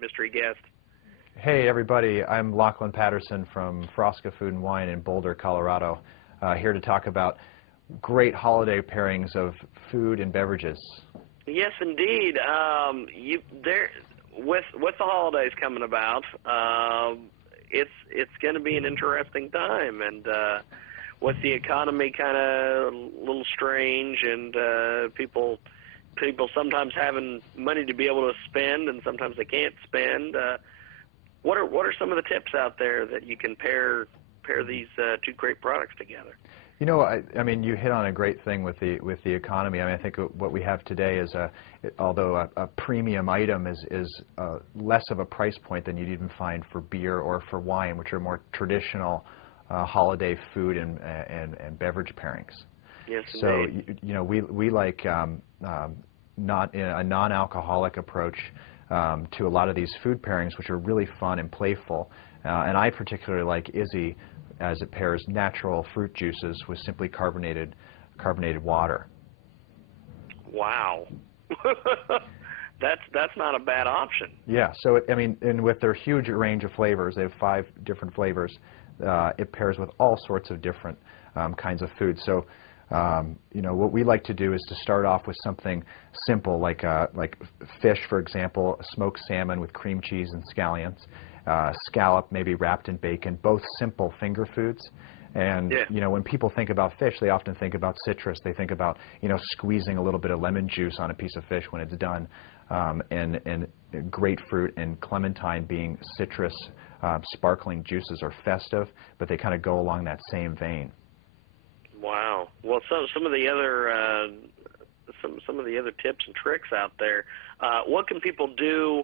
mystery guest. Hey, everybody. I'm Lachlan Patterson from Frosca Food and Wine in Boulder, Colorado, here to talk about great holiday pairings of food and beverages. Yes, indeed. With the holidays coming about, it's going to be an interesting time, and with the economy kind of a little strange, and people sometimes having money to be able to spend, and sometimes they can't spend. What are some of the tips out there that you can pair these two great products together? You know, I mean, you hit on a great thing with the economy. I mean, I think what we have today is, although a premium item is less of a price point than you'd even find for beer or for wine, which are more traditional holiday food and beverage pairings. Yes, so indeed. you know, we like not a non-alcoholic approach to a lot of these food pairings, which are really fun and playful. And I particularly like Izzy, as it pairs natural fruit juices with simply carbonated water. Wow. That's not a bad option. Yeah, so I mean, and with their huge range of flavors, they have 5 different flavors. It pairs with all sorts of different kinds of food. So, you know, what we like to do is to start off with something simple, like fish, for example, smoked salmon with cream cheese and scallions. Scallop maybe wrapped in bacon, both simple finger foods. And, yeah. You know, when people think about fish, they often think about citrus. They think about, you know, squeezing a little bit of lemon juice on a piece of fish when it's done, and grapefruit and clementine being citrus, sparkling juices are festive, but they kind of go along that same vein. Wow. Well, some of the other some of the other tips and tricks out there. What can people do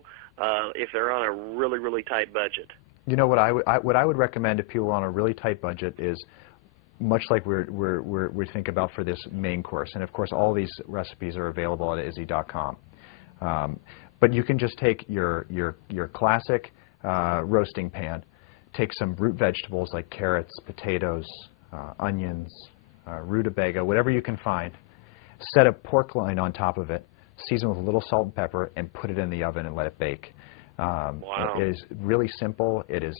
if they're on a really tight budget? You know, what I would recommend if people are on a really tight budget is much like we think about for this main course, and of course all these recipes are available at izzy.com. But you can just take your classic roasting pan, take some root vegetables like carrots, potatoes, onions, rutabaga, whatever you can find, set a pork loin on top of it, season with a little salt and pepper, and put it in the oven and let it bake. Wow. It is really simple. It is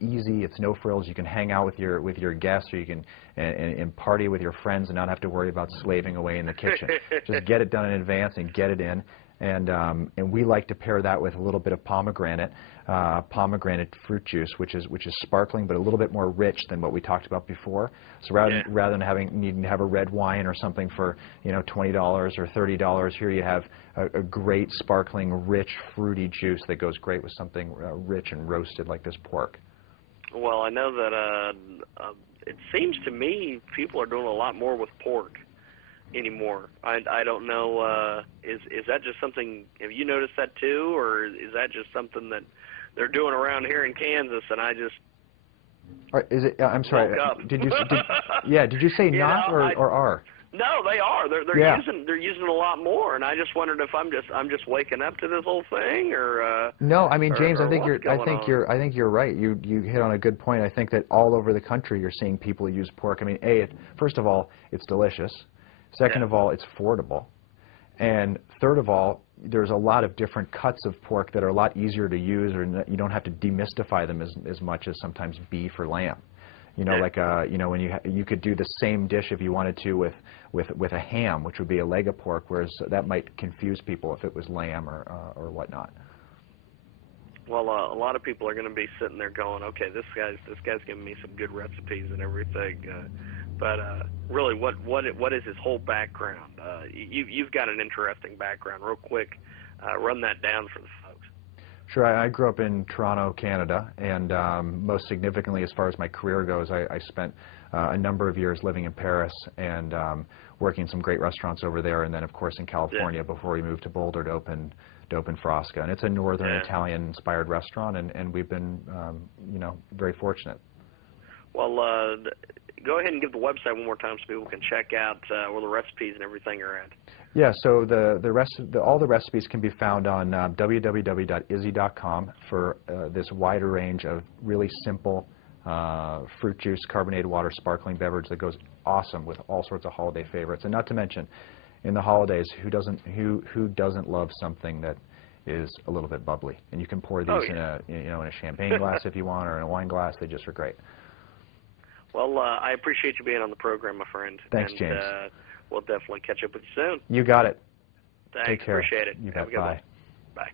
easy. It's no frills. You can hang out with your guests, or you can and party with your friends and not have to worry about slaving away in the kitchen. Just get it done in advance and get it in. And we like to pair that with a little bit of pomegranate fruit juice, which is sparkling but a little bit more rich than what we talked about before. So rather than needing to have a red wine or something for, you know, $20 or $30, here you have a great sparkling, rich, fruity juice that goes great with something rich and roasted like this pork. Well, I know that it seems to me people are doing a lot more with pork anymore. I don't know, is that just something, have you noticed that too, or is that just something that they're doing around here in Kansas and I just is it, I'm sorry, did you say you not know, or are? No, they are. They're using a lot more, and I just wondered if I'm just waking up to this whole thing, or no. I mean, James, or I think you're right. You hit on a good point. I think that all over the country you're seeing people use pork. I mean, first of all, it's delicious. Second of all, it's affordable. And third of all, there's a lot of different cuts of pork that are a lot easier to use, or you don't have to demystify them as much as sometimes beef or lamb. You know, like you know, when you could do the same dish if you wanted to with a ham, which would be a leg of pork, whereas that might confuse people if it was lamb or whatnot. Well, a lot of people are going to be sitting there going, okay, this guy's giving me some good recipes and everything. But really, what is his whole background? You've got an interesting background. Real quick, run that down for the folks. Sure. I grew up in Toronto, Canada, and most significantly, as far as my career goes, I spent a number of years living in Paris and working in some great restaurants over there, and then, of course, in California before we moved to Boulder to open Frosca. And it's a northern Italian-inspired restaurant, and we've been, you know, very fortunate. Well, go ahead and give the website one more time so people can check out where the recipes and everything are at. Yeah, so all the recipes can be found on www.izzy.com for this wider range of really simple fruit juice, carbonated water, sparkling beverage that goes awesome with all sorts of holiday favorites. And not to mention, in the holidays, who doesn't love something that is a little bit bubbly. And you can pour these Oh, yeah. in a champagne glass if you want, or in a wine glass. They just are great. Well, I appreciate you being on the program, my friend. Thanks, and, James. We'll definitely catch up with you soon. You got it. Thanks. Take care. Appreciate it. You Have bet. a good Bye. one. Bye.